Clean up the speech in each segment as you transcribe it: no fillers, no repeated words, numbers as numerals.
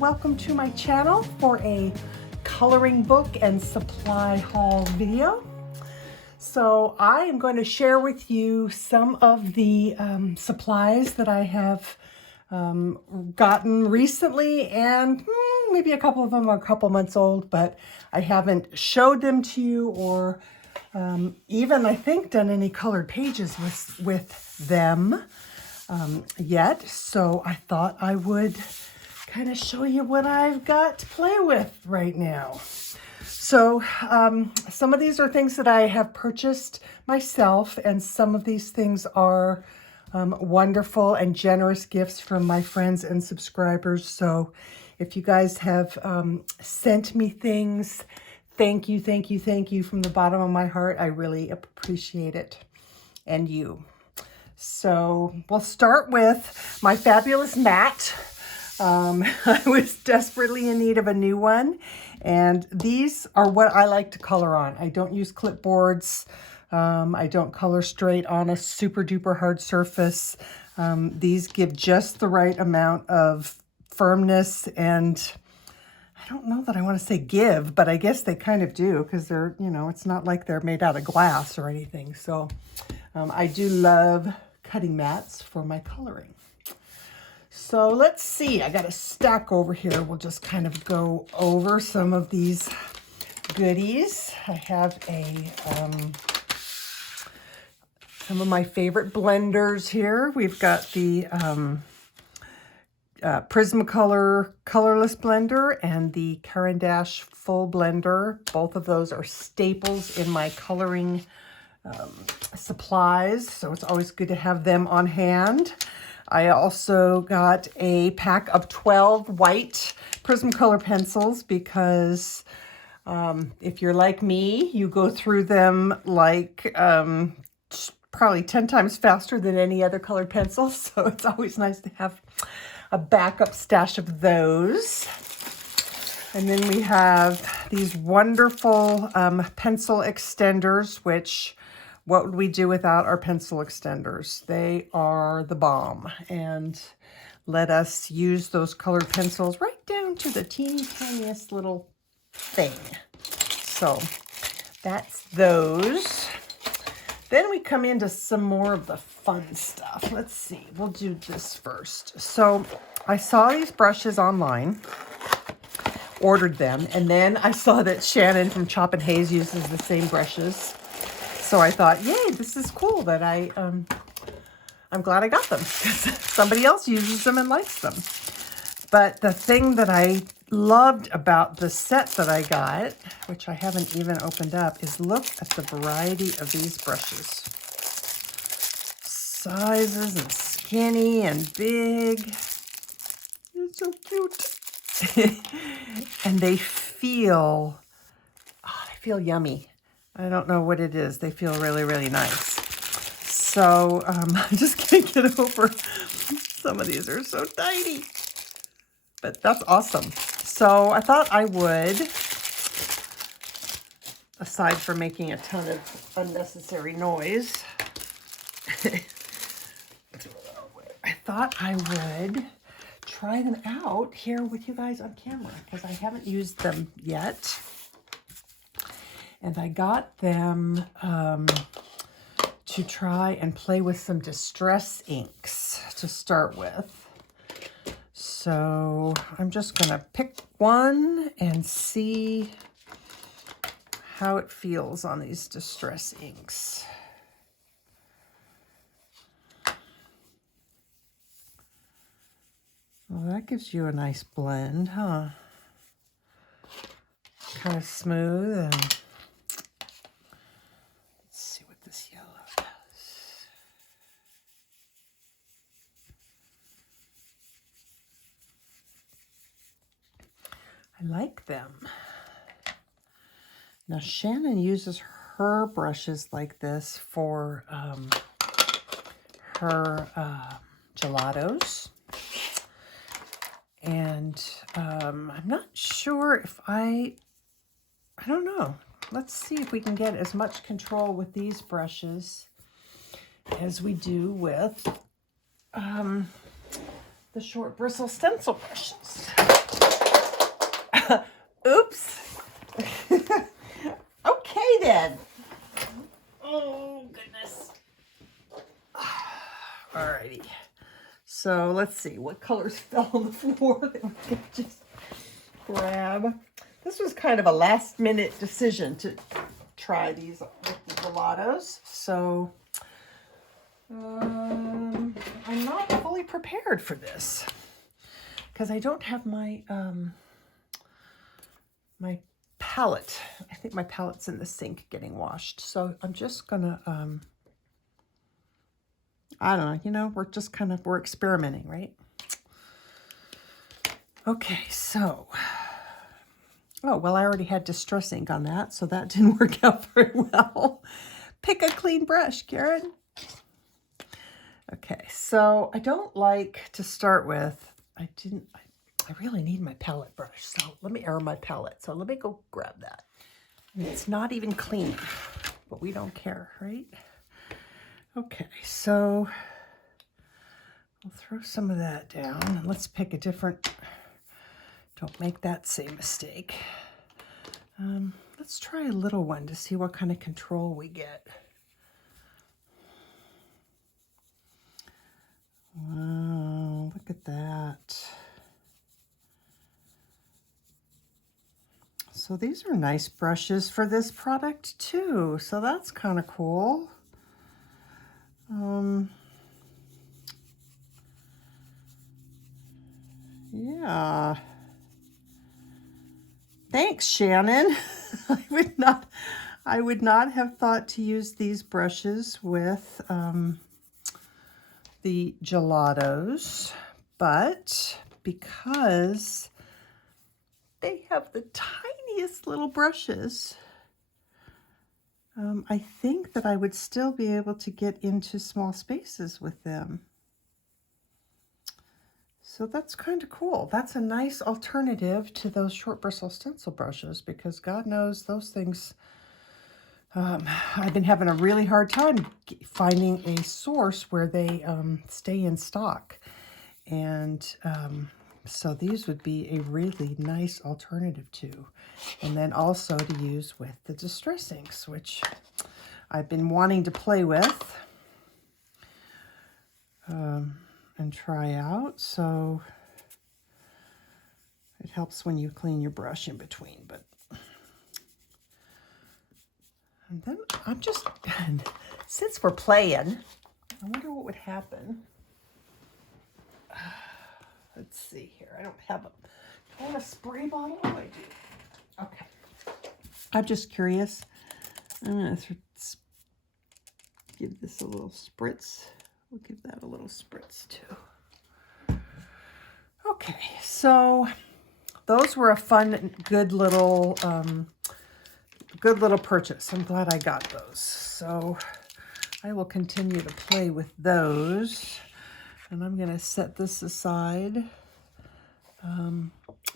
welcome to my channel for a coloring book and supply haul video. So I am going to share with you some of the supplies that I have gotten recently, and maybe a couple of them are a couple months old, but I haven't showed them to you or even I think done any colored pages with them yet. So I thought I would kind of show you what I've got to play with right now. So some of these are things that I have purchased myself, and some of these things are wonderful and generous gifts from my friends and subscribers. So if you guys have sent me things, thank you from the bottom of my heart. I really appreciate it, and you. So we'll start with my fabulous mat. I was desperately in need of a new one, and these are what I like to color on. I don't use clipboards. I don't color straight on a super duper hard surface. These give just the right amount of firmness, and I don't know that I want to say give, but I guess they kind of do, because they're, you know, it's not like they're made out of glass or anything. So I do love cutting mats for my coloring. So let's see, I got a stack over here. We'll just kind of go over some of these goodies. I have some of my favorite blenders here. We've got the Prismacolor colorless blender and the Caran d'Ache full blender. Both of those are staples in my coloring supplies, so it's always good to have them on hand. I also got a pack of 12 white Prismacolor pencils because if you're like me, you go through them like probably 10 times faster than any other colored pencil. So it's always nice to have a backup stash of those. And then we have these wonderful pencil extenders, which what would we do without our pencil extenders? They are the bomb, and let us use those colored pencils right down to the teeny tiniest little thing. So that's those. Then we come into some more of the fun stuff. Let's see, we'll do this first. So I saw these brushes online, ordered them, and then I saw that Shannon from Chop and Haze uses the same brushes. So I thought, yay, this is cool that I'm glad I got them, because somebody else uses them and likes them. But the thing that I loved about the set that I got, which I haven't even opened up, is look at the variety of these brushes. Sizes and skinny and big. It's so cute. And they feel yummy. I don't know what it is. They feel really, really nice. So I'm just going to get over. Some of these are so tiny. But that's awesome. So I thought I would, aside from making a ton of unnecessary noise, I thought I would try them out here with you guys on camera, because I haven't used them yet. And I got them to try and play with some distress inks to start with. So I'm just going to pick one and see how it feels on these distress inks. Well, that gives you a nice blend, huh? Kind of smooth, and let's see what this yellow does. I like them. Now Shannon uses her brushes like this for her gelatos. And I'm not sure if I don't know. Let's see if we can get as much control with these brushes as we do with the short bristle stencil brushes. Oops. Okay then. Oh, goodness. Alrighty. So let's see what colors fell on the floor that we could just grab. This was kind of a last minute decision to try these with the gelatos. So I'm not fully prepared for this because I don't have my my palette. I think my palette's in the sink getting washed. So I'm just gonna I don't know, you know, we're experimenting, right? Okay, so oh, well, I already had Distress ink on that, so that didn't work out very well. Pick a clean brush, Karen. Okay, so I don't like to start with, I really need my palette brush, so let me air my palette. So let me go grab that. And it's not even clean, but we don't care, right? Okay, so I'll throw some of that down and let's pick a different, don't make that same mistake. Let's try a little one to see what kind of control we get. Wow, look at that. So these are nice brushes for this product too. So that's kind of cool. Yeah. Thanks, Shannon. I would not have thought to use these brushes with the gelatos, but because they have the tiniest little brushes, I think that I would still be able to get into small spaces with them. So that's kind of cool. That's a nice alternative to those short bristle stencil brushes because God knows those things, I've been having a really hard time finding a source where they stay in stock. And so these would be a really nice alternative to. And then also to use with the Distress inks, which I've been wanting to play with. And try out, so it helps when you clean your brush in between. But and then I'm just, since we're playing, I wonder what would happen. Let's see here. I don't have a spray bottle. Oh, I do. Okay. I'm just curious. I'm gonna give this a little spritz. We'll give that a little spritz too. Okay, so those were a fun, good little purchase. I'm glad I got those. So I will continue to play with those. And I'm gonna set this aside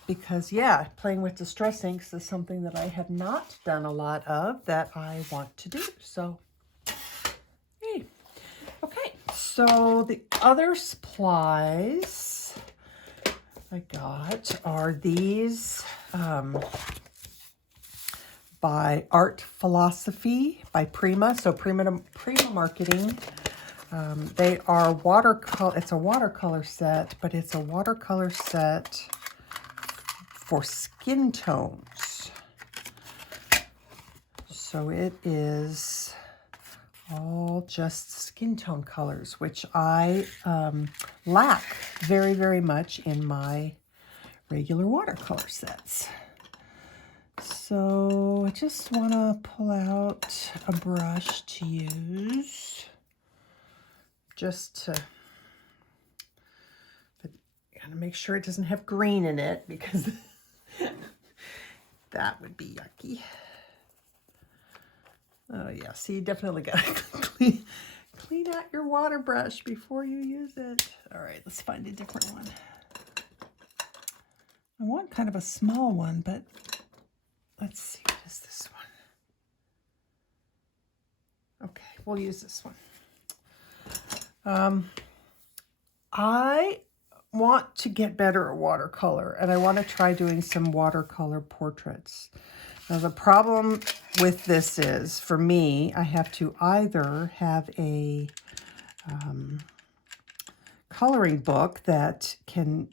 because yeah, playing with Distress inks is something that I have not done a lot of that I want to do. So, hey. Okay, so the other supplies I got are these by Art Philosophy by Prima. So Prima Marketing. They are watercolor. It's a watercolor set, but it's a watercolor set for skin tones. So it is all just skin tone colors, which I lack very, very much in my regular watercolor sets. So I just want to pull out a brush to use just to, but gotta make sure it doesn't have green in it because that would be yucky. Oh yeah, so you definitely gotta clean out your water brush before you use it. All right, let's find a different one. I want kind of a small one, but let's see, what is this one? Okay, we'll use this one. I want to get better at watercolor, and I want to try doing some watercolor portraits. Now, the problem with this is, for me, I have to either have a coloring book that can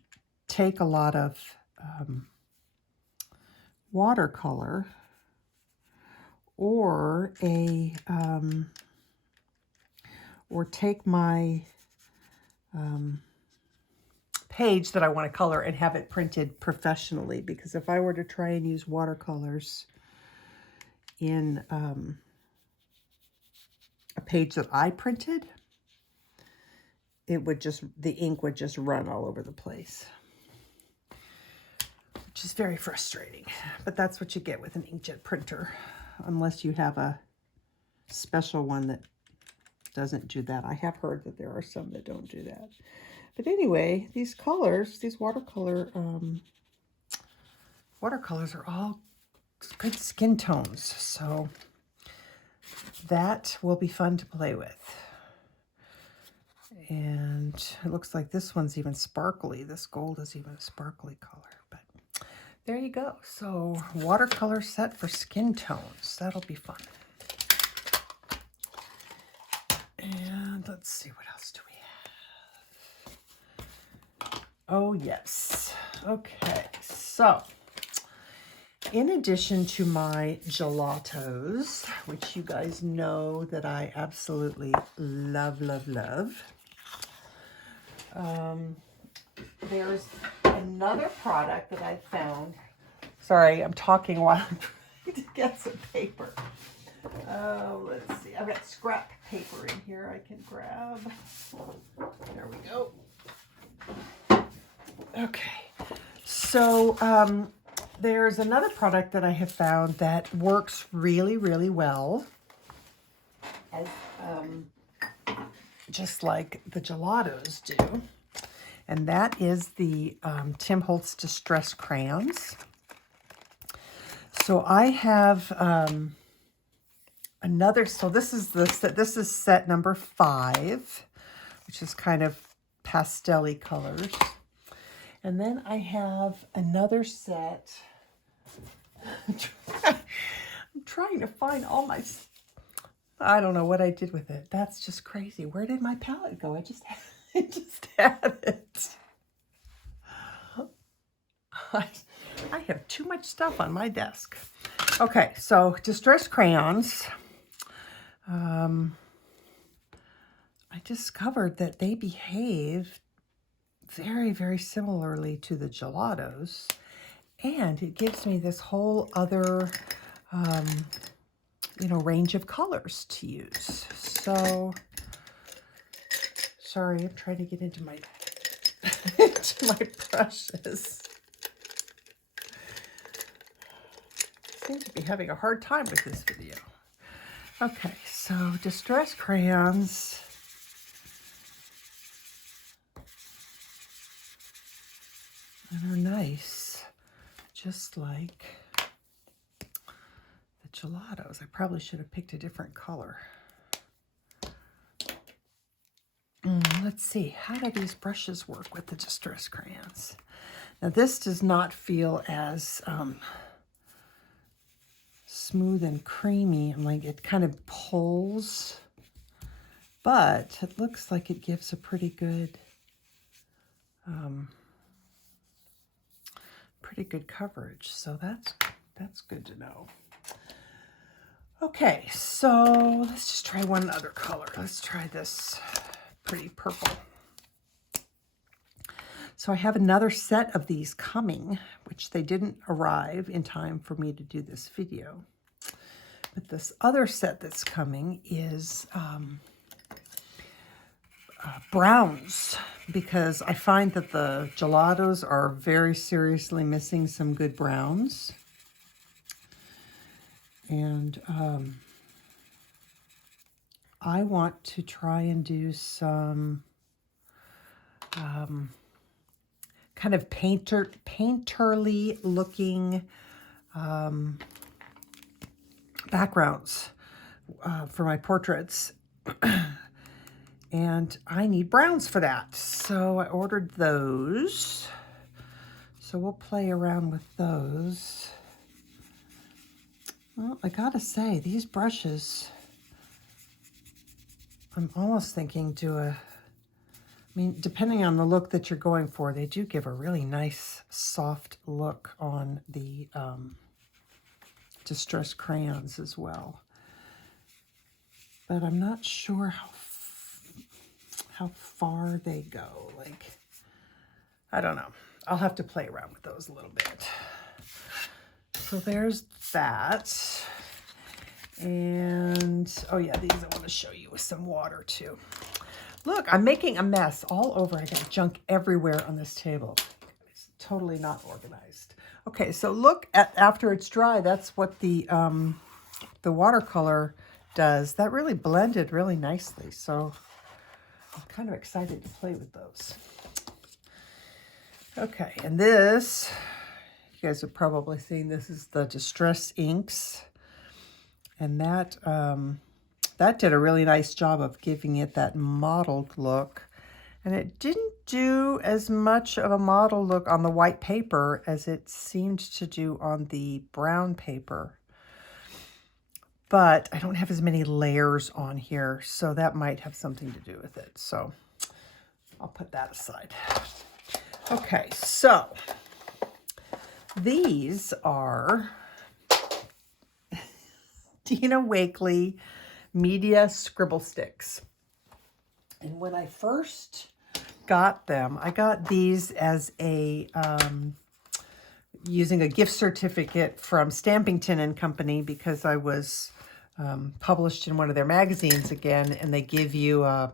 take a lot of watercolor, or take my page that I want to color and have it printed professionally, because if I were to try and use watercolors in a page that I printed, the ink would just run all over the place, which is very frustrating. But that's what you get with an inkjet printer, unless you have a special one that doesn't do that. I have heard that there are some that don't do that. But anyway, these colors, these watercolors are all good skin tones, so that will be fun to play with. And it looks like this one's even sparkly. This gold is even a sparkly color, but there you go. So watercolor set for skin tones. That'll be fun. And let's see, what else do we have? Oh, yes. Okay, so in addition to my gelatos, which you guys know that I absolutely love, love, love, there's another product that I found. Sorry, I'm talking while I'm trying to get some paper. Let's see. I've got scrap paper in here I can grab. There we go. Okay. So there's another product that I have found that works really, really well, as just like the gelatos do. And that is the Tim Holtz Distress Crayons. So I have another, so this is set number 5, which is kind of pastel-y colors. And then I have another set. I'm trying to find all my, I don't know what I did with it. That's just crazy. Where did my palette go? I just had it. I have too much stuff on my desk. Okay, so Distress Crayons. I discovered that they behave very, very similarly to the gelatos, and it gives me this whole other range of colors to use. So sorry, I'm trying to get into my into my brushes. Seem to be having a hard time with this video. Okay, so Distress Crayons. And are nice, just like the gelatos. I probably should have picked a different color. Let's see, how do these brushes work with the Distress Crayons? Now this does not feel as smooth and creamy, and like it kind of pulls, but it looks like it gives a pretty good coverage, so that's good to know. Okay, so let's just try one other color. Let's try this pretty purple. So I have another set of these coming, which they didn't arrive in time for me to do this video. But this other set that's coming is browns, because I find that the gelatos are very seriously missing some good browns. And I want to try and do some kind of painterly looking backgrounds for my portraits. And I need browns for that. So I ordered those. So we'll play around with those. Well, I gotta say, these brushes, I'm almost thinking I mean, depending on the look that you're going for, they do give a really nice, soft look on the distressed crayons as well. But I'm not sure how far they go. Like, I don't know. I'll have to play around with those a little bit. So there's that. And, oh yeah, these I want to show you with some water too. Look, I'm making a mess all over. I got junk everywhere on this table. It's totally not organized. Okay, so look at after it's dry. That's what the watercolor does. That really blended really nicely. So I'm kind of excited to play with those. Okay, and this, you guys have probably seen, this is the Distress Inks. And that did a really nice job of giving it that mottled look. And it didn't do as much of a mottled look on the white paper as it seemed to do on the brown paper. But I don't have as many layers on here, so that might have something to do with it. So I'll put that aside. Okay, so these are Dina Wakley Media Scribble Sticks. And when I first got them, I got these as a, using a gift certificate from Stampington and Company because I was published in one of their magazines again, and they give you a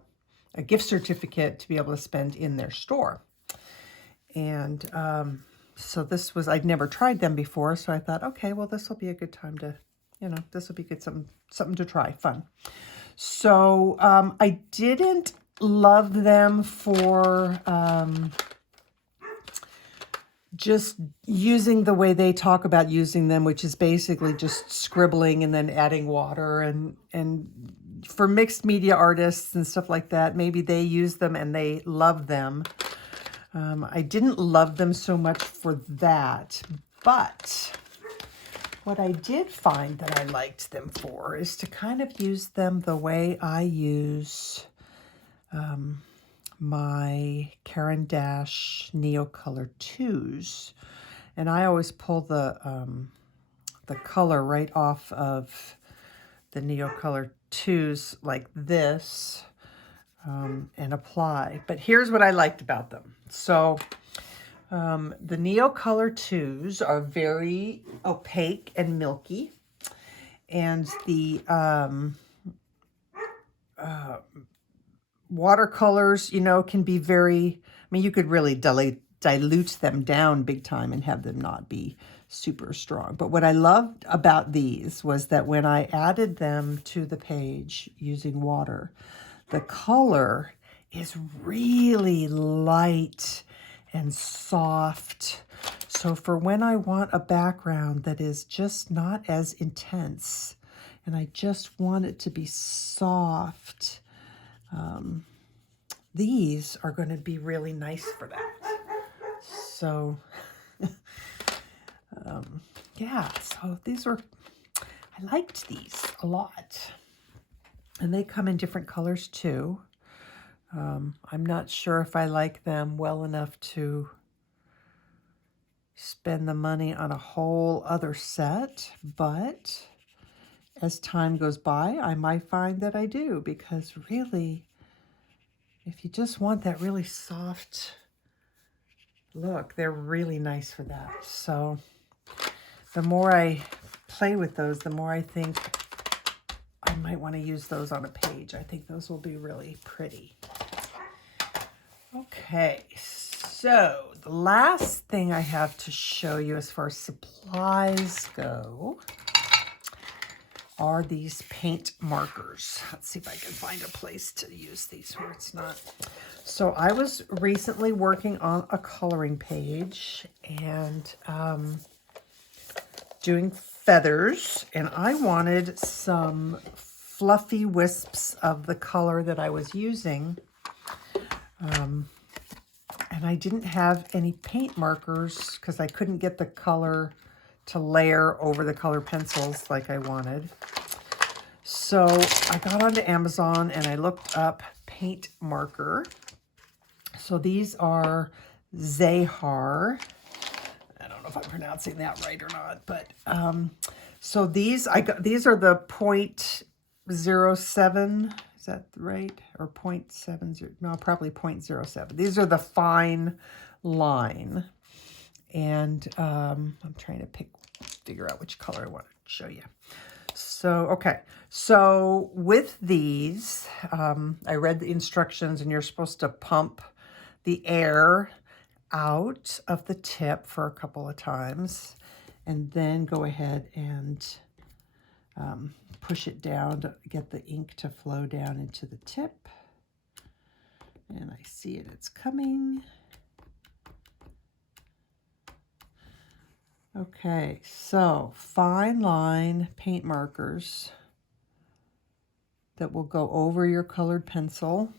gift certificate to be able to spend in their store. And so this was, I'd never tried them before, so I thought, okay, well, this will be a good time to, you know, this will be good, something to try, fun. So I didn't love them for just using the way they talk about using them, which is basically just scribbling and then adding water. And for mixed media artists and stuff like that, maybe they use them and they love them. I didn't love them so much for that, but what I did find that I liked them for is to kind of use them the way I use my Caran d'Ache Neocolor 2s. And I always pull the color right off of the Neocolor 2s like this and apply. But here's what I liked about them. So the Neocolor 2s are very opaque and milky. And the watercolors, you know, can be very, I mean, you could really dilute them down big time and have them not be super strong. But what I loved about these was that when I added them to the page using water, the color is really light and soft. So for when I want a background that is just not as intense and I just want it to be soft, these are going to be really nice for that. So yeah, so I liked these a lot. And they come in different colors too. I'm not sure if I like them well enough to spend the money on a whole other set, but as time goes by, I might find that I do, because really, if you just want that really soft look, they're really nice for that. So the more I play with those, the more I think I might want to use those on a page. I think those will be really pretty. Okay, so the last thing I have to show you as far as supplies go are these paint markers. Let's see if I can find a place to use these where it's not. So I was recently working on a coloring page and doing feathers, and I wanted some fluffy wisps of the color that I was using. And I didn't have any paint markers because I couldn't get the color to layer over the color pencils like I wanted. So I got onto Amazon and I looked up paint marker. So these are Zahar. I don't know if I'm pronouncing that right or not, but so these are the 0.07. Is that right? Or 0.70? No, probably 0.07. These are the fine line. And I'm trying to figure out which color I want to show you. So, okay. So with these, I read the instructions and you're supposed to pump the air out of the tip for a couple of times and then go ahead and push it down to get the ink to flow down into the tip. And I see it, it's coming. Okay, so fine line paint markers that will go over your colored pencil.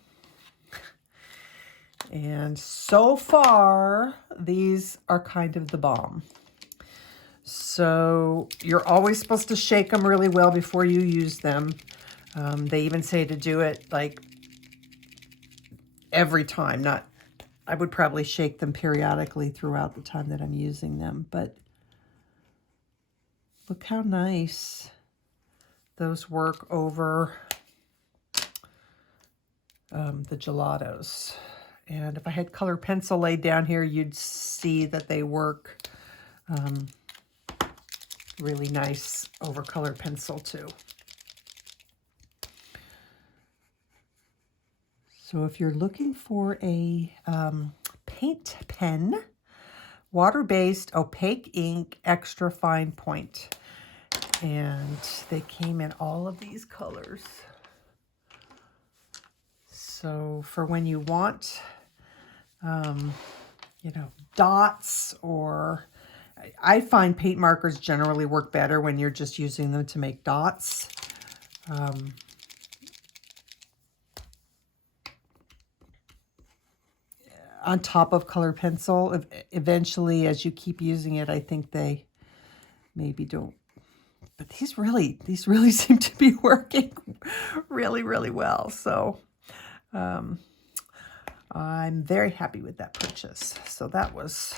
And so far, these are kind of the bomb. So you're always supposed to shake them really well before you use them. They even say to do it like every time. I would probably shake them periodically throughout the time that I'm using them. But look how nice those work over the gelatos. And if I had colored pencil laid down here, you'd see that they work really nice over colored pencil too. So if you're looking for a paint pen, water-based opaque ink, extra fine point. And they came in all of these colors. So for when you want, you know, dots, or I find paint markers generally work better when you're just using them to make dots. On top of colored pencil, eventually as you keep using it, I think they maybe don't. But these really seem to be working really, really well. So I'm very happy with that purchase. So that was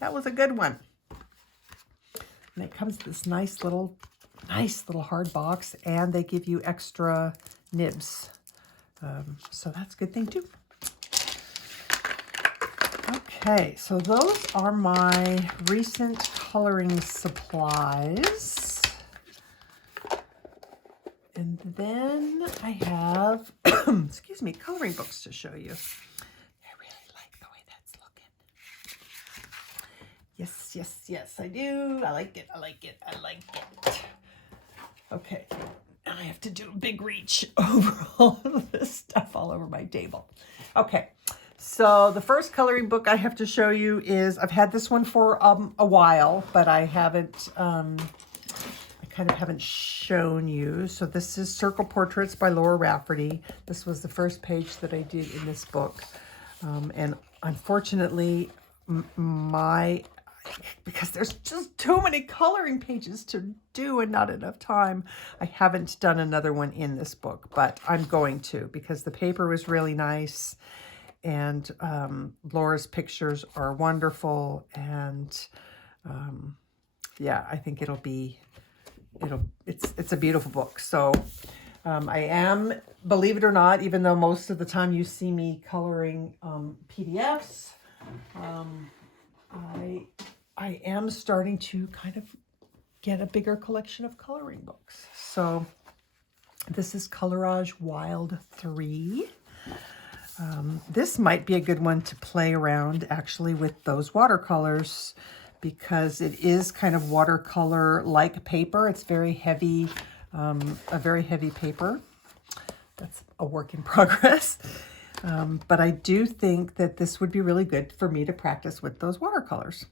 a good one. And it comes with this nice little hard box, and they give you extra nibs. So that's a good thing too. Okay, so those are my recent coloring supplies. And then I have, excuse me, coloring books to show you. I really like the way that's looking. Yes, I do. I like it. Okay, now I have to do a big reach over all of this stuff all over my table. Okay. So the first coloring book I have to show you is, I've had this one for a while, but I haven't, I kind of haven't shown you. So this is Circle Portraits by Laura Rafferty. This was the first page that I did in this book. And unfortunately, because there's just too many coloring pages to do and not enough time, I haven't done another one in this book, but I'm going to, because the paper was really nice. And Laura's pictures are wonderful, and yeah, I think it's a beautiful book. So I am, believe it or not, even though most of the time you see me coloring PDFs, I am starting to kind of get a bigger collection of coloring books. So this is Colorage Wild 3. This might be a good one to play around actually with those watercolors, because it is kind of watercolor-like paper. It's very heavy, a very heavy paper. That's a work in progress. But I do think that this would be really good for me to practice with those watercolors.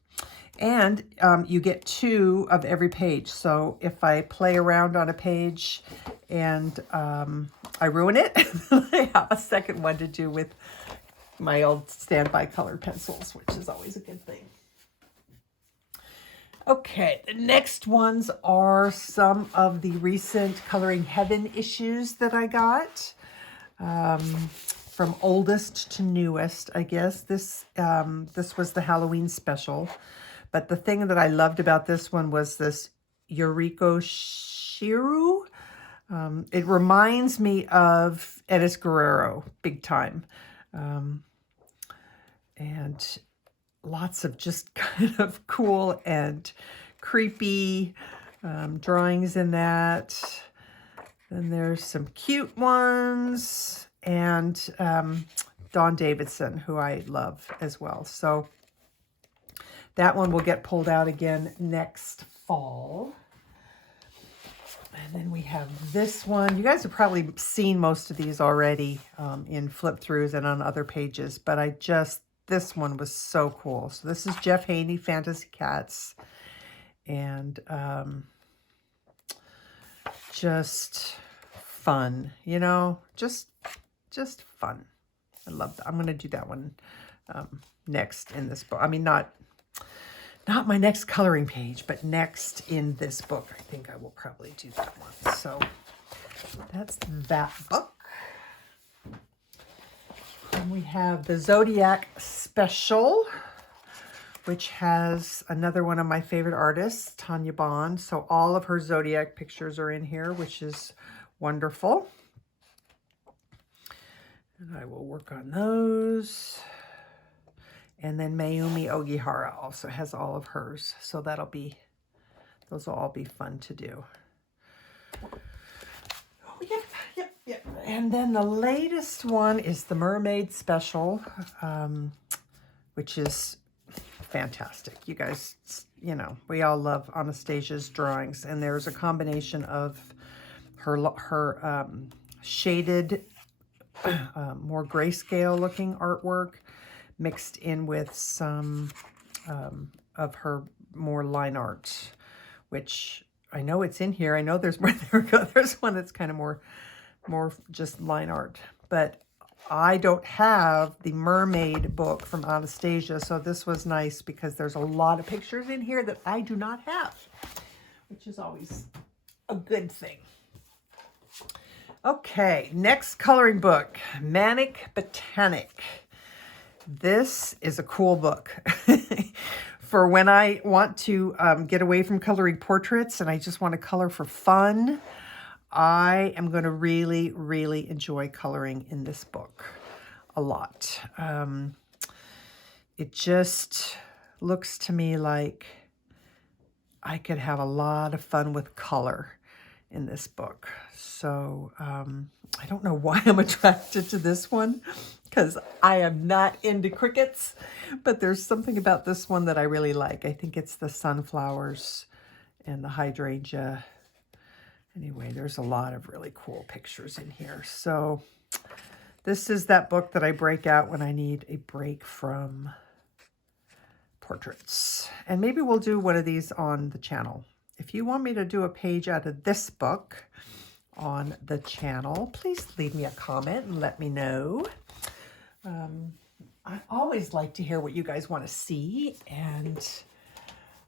And you get 2 of every page. So if I play around on a page and I ruin it, I have a second one to do with my old standby colored pencils, which is always a good thing. Okay, the next ones are some of the recent Coloring Heaven issues that I got. From oldest to newest, I guess. This was the Halloween special. But the thing that I loved about this one was this Yuriko Shiru. It reminds me of Edis Guerrero, big time. And lots of just kind of cool and creepy drawings in that. Then there's some cute ones. And Dawn Davidson, who I love as well. So that one will get pulled out again next fall. And then we have this one. You guys have probably seen most of these already in flip throughs and on other pages, but this one was so cool. So this is Jeff Haney, Fantasy Cats. And just fun, you know, just fun. I love that. I'm going to do that one next in this book. I mean, not my next coloring page, but next in this book. I think I will probably do that one. So that's that book. And we have the Zodiac Special, which has another one of my favorite artists, Tanya Bond. So all of her Zodiac pictures are in here, which is wonderful. And I will work on those. And then Mayumi Ogihara also has all of hers. So those will all be fun to do. Oh, yep. And then the latest one is the Mermaid Special, which is fantastic. You guys, you know, we all love Anastasia's drawings. And there's a combination of her shaded, more grayscale looking artwork mixed in with some of her more line art, which I know it's in here. I know there's more. There we go. There's one that's kind of more just line art, but I don't have the mermaid book from Anastasia, so this was nice because there's a lot of pictures in here that I do not have, which is always a good thing. Okay, next coloring book, Manic Botanic. This is a cool book for when I want to get away from coloring portraits and I just want to color for fun. I am going to really, really enjoy coloring in this book a lot. It just looks to me like I could have a lot of fun with color in this book. So I don't know why I'm attracted to this one because I am not into crickets, but there's something about this one that I really like. I think it's the sunflowers and the hydrangea. Anyway, there's a lot of really cool pictures in here. So this is that book that I break out when I need a break from portraits. And maybe we'll do one of these on the channel. If you want me to do a page out of this book on the channel, please leave me a comment and let me know. I always like to hear what you guys want to see. And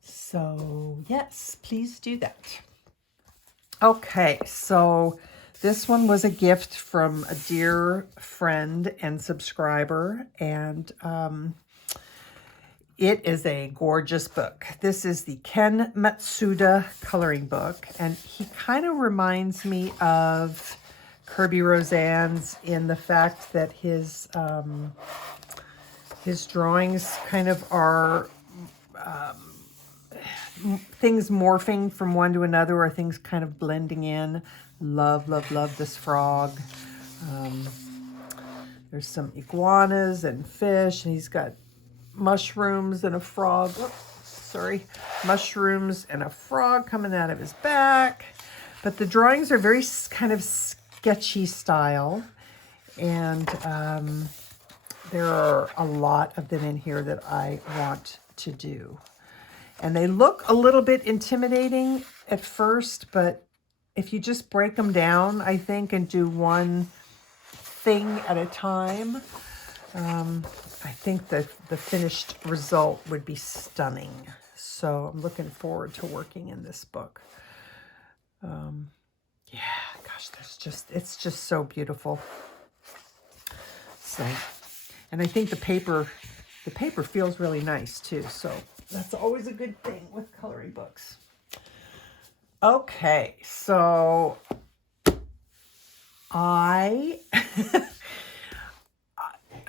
so, yes, please do that. Okay, so this one was a gift from a dear friend and subscriber, and it is a gorgeous book. This is the Ken Matsuda coloring book, and he kind of reminds me of Kirby Roseanne's in the fact that his drawings kind of are things morphing from one to another, or things kind of blending in. Love, love, love this frog. There's some iguanas and fish, and he's got mushrooms and a frog. Mushrooms and a frog coming out of his back. But the drawings are very kind of sketchy style, and there are a lot of them in here that I want to do. And they look a little bit intimidating at first, but if you just break them down, I think, and do one thing at a time, I think that the finished result would be stunning. So I'm looking forward to working in this book. Yeah, gosh, it's just so beautiful. So, and I think the paper feels really nice too. So that's always a good thing with coloring books. Okay, so I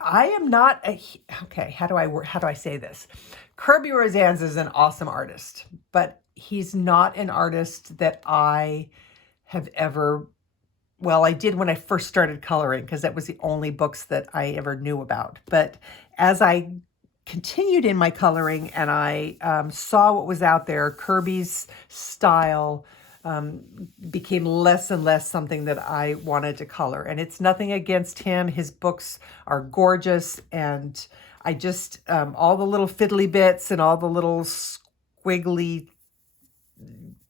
am not a, okay, how do I say this? Kirby Rosanz is an awesome artist, but he's not an artist that I have ever, well, I did when I first started coloring because that was the only books that I ever knew about. But as I continued in my coloring and I saw what was out there, Kirby's style became less and less something that I wanted to color. And it's nothing against him. His books are gorgeous. And I just, all the little fiddly bits and all the little squiggly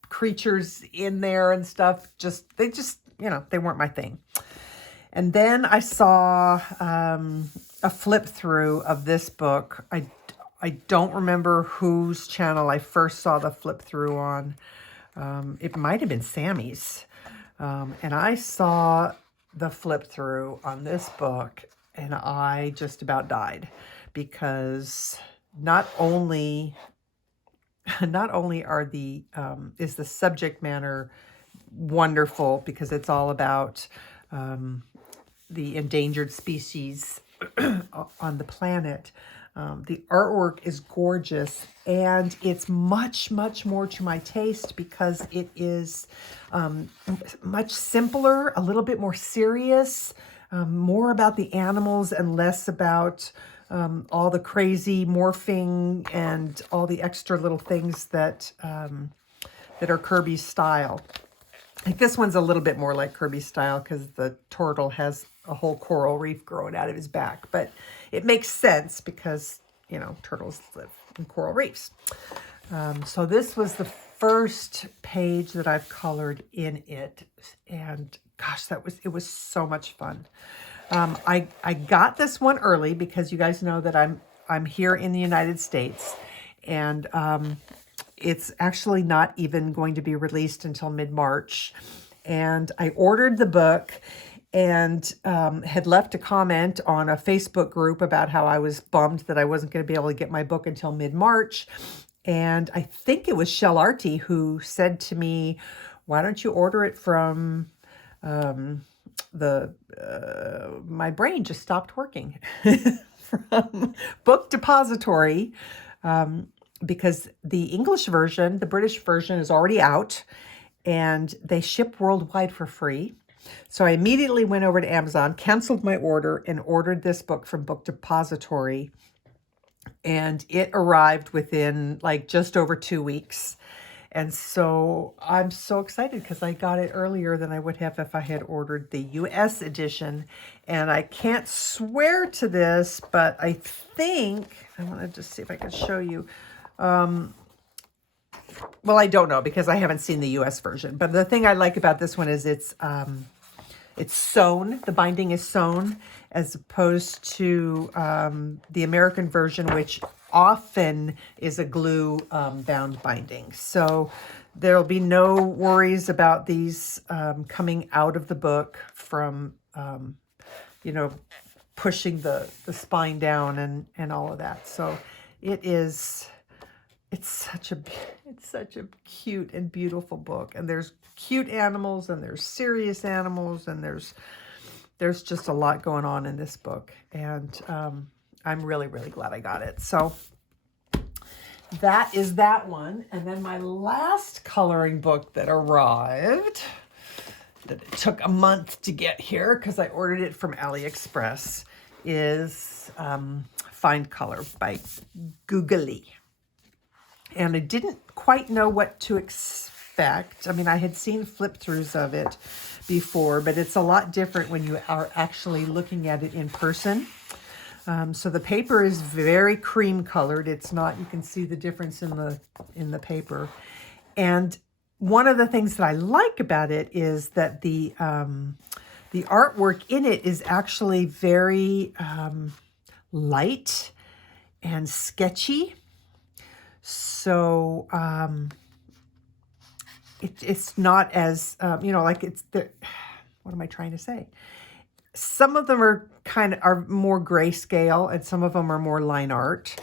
creatures in there and stuff, they weren't my thing. And then I saw a flip through of this book. I don't remember whose channel I first saw the flip through on. It might have been Sammy's. And I saw the flip through on this book and I just about died because not only are is the subject matter wonderful because it's all about the endangered species on the planet. The artwork is gorgeous and it's much, much more to my taste because it is much simpler, a little bit more serious, more about the animals and less about all the crazy morphing and all the extra little things that are Kirby's style. Like this one's a little bit more like Kirby's style because the turtle has a whole coral reef growing out of his back. But it makes sense because, turtles live in coral reefs. So this was the first page that I've colored in it. And gosh, it was so much fun. I got this one early because you guys know that I'm here in the United States. And it's actually not even going to be released until mid-March. And I ordered the book and had left a comment on a Facebook group about how I was bummed that I wasn't going to be able to get my book until mid-March. And I think it was Shell Arty who said to me, why don't you order it from my brain just stopped working from Book Depository. Because the English version, the British version is already out and they ship worldwide for free. So I immediately went over to Amazon, canceled my order and ordered this book from Book Depository. And it arrived within like just over 2 weeks. And so I'm so excited because I got it earlier than I would have if I had ordered the US edition. And I can't swear to this, but I think, I want to just see if I can show you. Well, I don't know because I haven't seen the US version. But the thing I like about this one is it's sewn. The binding is sewn as opposed to the American version, which often is a glue bound binding. So there'll be no worries about these coming out of the book from, pushing the spine down and all of that. So it's such a cute and beautiful book. And there's cute animals and there's serious animals and there's just a lot going on in this book. And I'm really, really glad I got it. So that is that one. And then my last coloring book that arrived, that it took a month to get here because I ordered it from AliExpress, is Find Color by Googly. And I didn't quite know what to expect. I mean, I had seen flip-throughs of it before, but it's a lot different when you are actually looking at it in person. So the paper is very cream colored. It's not, you can see the difference in the paper. And one of the things that I like about it is that the artwork in it is actually very light and sketchy. So it's not as, you know, like it's the, what am I trying to say? Some of them are more grayscale and some of them are more line art.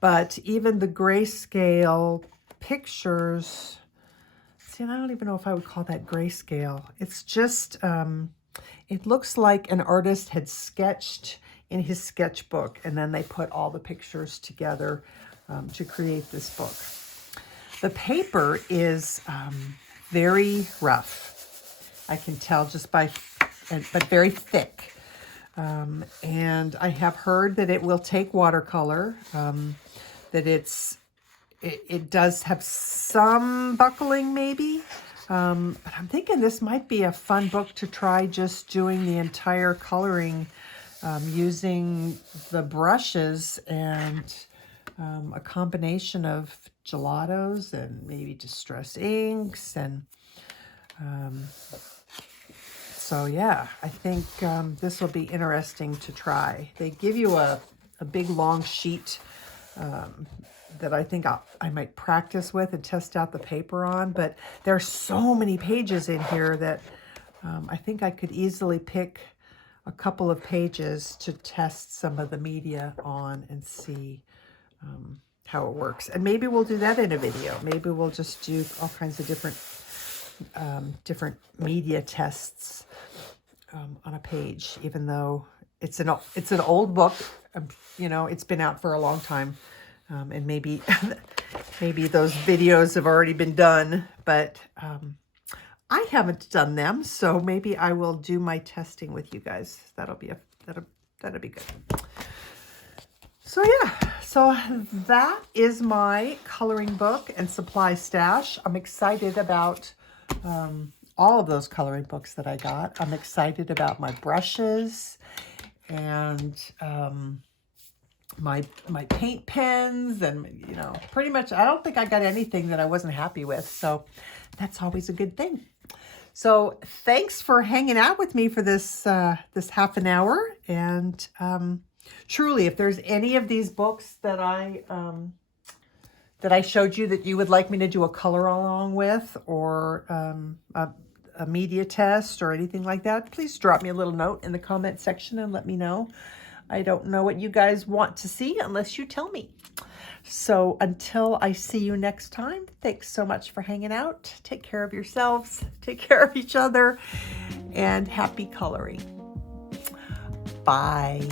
But even the grayscale pictures, see, and I don't even know if I would call that grayscale. It's just, it looks like an artist had sketched in his sketchbook and then they put all the pictures together to create this book. The paper is very rough. I can tell just by, but very thick. And I have heard that it will take watercolor, that it does have some buckling maybe. But I'm thinking this might be a fun book to try just doing the entire coloring using the brushes and a combination of gelatos and maybe distress inks and so yeah, I think this will be interesting to try. They give you a big long sheet that I think I might practice with and test out the paper on, but there are so many pages in here that I think I could easily pick a couple of pages to test some of the media on and see how it works. And maybe we'll do that in a video. Maybe we'll just do all kinds of different media tests on a page, even though it's an old book. You know, it's been out for a long time, and maybe those videos have already been done, but I haven't done them, so maybe I will do my testing with you guys. That'll be good. So yeah, so that is my coloring book and supply stash. I'm excited about all of those coloring books that I got. I'm excited about my brushes and my paint pens and, you know, pretty much I don't think I got anything that I wasn't happy with. So that's always a good thing. So thanks for hanging out with me for this this half an hour. And truly, if there's any of these books that I showed you that you would like me to do a color along with, or a media test or anything like that, please drop me a little note in the comment section and let me know. I don't know what you guys want to see unless you tell me. So until I see you next time, thanks so much for hanging out. Take care of yourselves, take care of each other, and happy coloring. Bye.